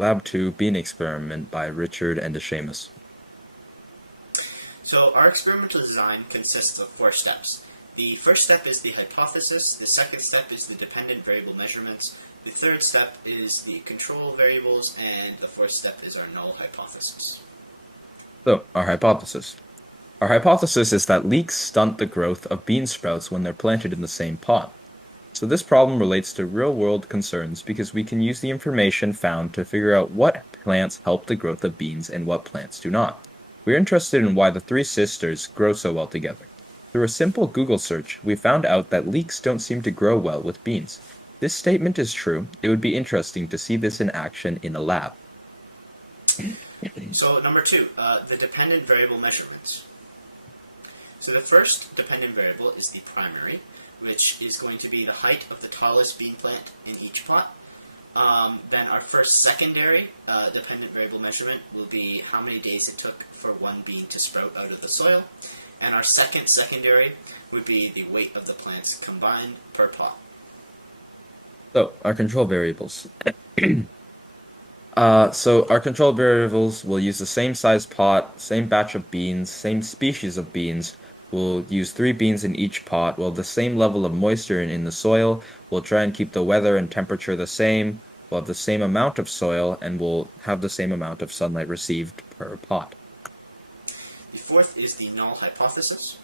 Lab 2 Bean Experiment by Richard and Deshamus. So our experimental design consists of 4 steps. The first step is the hypothesis, the second step is the dependent variable measurements, the third step is the control variables, and the fourth step is our null hypothesis. So, our hypothesis. Our hypothesis is that leeks stunt the growth of bean sprouts when they're planted in the same pot. So this problem relates to real-world concerns because we can use the information found to figure out what plants help the growth of beans and what plants do not. We're interested in why the three sisters grow so well together. Through a simple Google search, we found out that leeks don't seem to grow well with beans. This statement is true. It would be interesting to see this in action in a lab. So number 2, the dependent variable measurements. So the first dependent variable is the primary, which is going to be the height of the tallest bean plant in each pot. Then our first secondary dependent variable measurement will be how many days it took for one bean to sprout out of the soil. And our second secondary would be the weight of the plants combined per pot. So, our control variables. So our control variables will use the same size pot, same batch of beans, same species of beans. We'll use 3 beans in each pot. We'll have the same level of moisture in the soil. We'll try and keep the weather and temperature the same. We'll have the same amount of soil, and we'll have the same amount of sunlight received per pot. The fourth is the null hypothesis.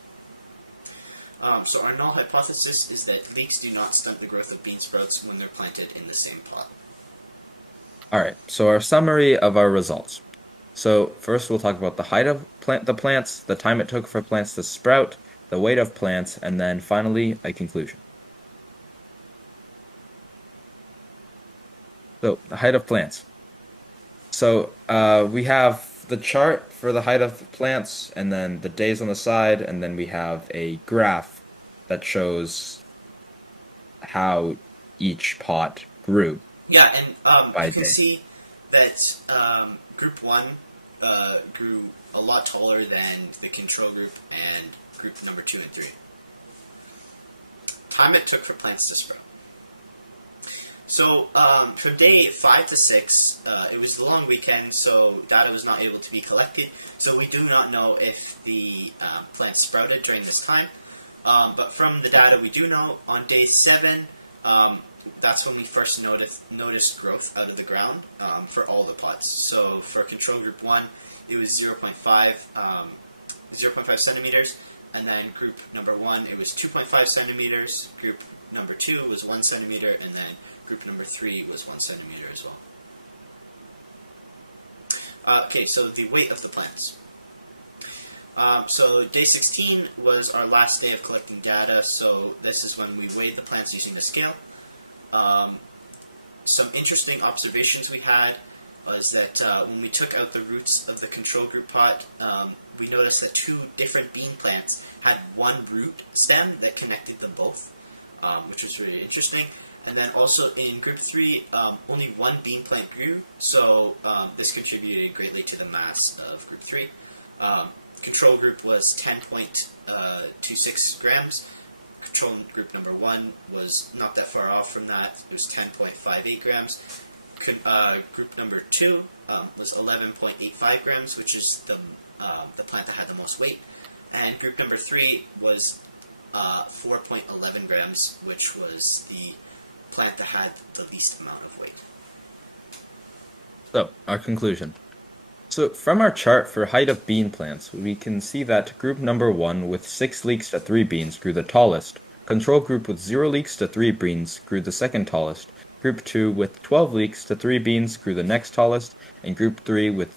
So our null hypothesis is that leeks do not stunt the growth of bean sprouts when they're planted in the same pot. Alright, so our summary of our results. So first we'll talk about the height of the plants, the time it took for plants to sprout, the weight of plants, and then finally a conclusion. So the height of plants. So we have the chart for the height of plants, and then the days on the side, and then we have a graph that shows how each pot grew Yeah, and you by can day. see that group 1 grew a lot taller than the control group and group number 2 and 3. Time it took for plants to sprout. So from day 5 to 6, it was the long weekend, so data was not able to be collected. So we do not know if the plants sprouted during this time. But from the data we do know, on day 7, that's when we first noticed growth out of the ground for all the pots. So for control group 1, it was 0.5 centimeters, and then group number 1, it was 2.5 centimeters, group number 2 was 1 centimeter, and then group number 3 was 1 centimeter as well. Okay, so the weight of the plants. So day 16 was our last day of collecting data, so this is when we weighed the plants using the scale. Some interesting observations we had was that when we took out the roots of the control group pot, we noticed that 2 different bean plants had one root stem that connected them both, which was really interesting. And then also in group 3, only 1 bean plant grew, so this contributed greatly to the mass of group 3. Control group was 10.26 grams. Control group number 1 was not that far off from that. It was 10.58 grams. Group number 2 was 11.85 grams, which is the plant that had the most weight. And group number 3 was 4.11 grams, which was the plant that had the least amount of weight. So, our conclusion. So, from our chart for height of bean plants, we can see that group number 1 with 6 leeks to 3 beans grew the tallest, control group with 0 leeks to 3 beans grew the second tallest, group 2 with 12 leeks to 3 beans grew the next tallest, and group 3 with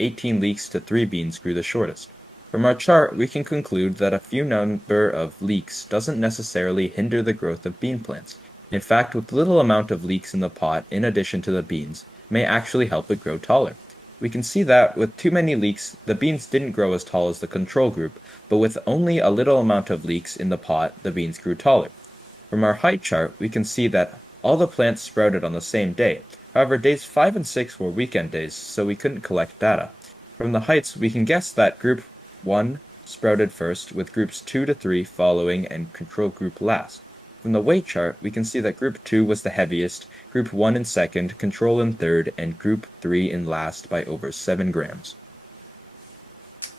18 leeks to 3 beans grew the shortest. From our chart, we can conclude that a few number of leeks doesn't necessarily hinder the growth of bean plants. In fact, with little amount of leeks in the pot, in addition to the beans, may actually help it grow taller. We can see that with too many leeks, the beans didn't grow as tall as the control group, but with only a little amount of leeks in the pot, the beans grew taller. From our height chart, we can see that all the plants sprouted on the same day. However, days 5 and 6 were weekend days, so we couldn't collect data. From the heights, we can guess that group 1 sprouted first, with groups 2 to 3 following and control group last. from the weight chart, we can see that Group 2 was the heaviest, Group 1 in second, Control in third, and Group 3 in last by over 7 grams.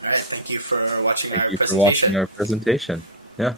All right, thank you for watching our Thank you for presentation. watching our presentation. Yeah.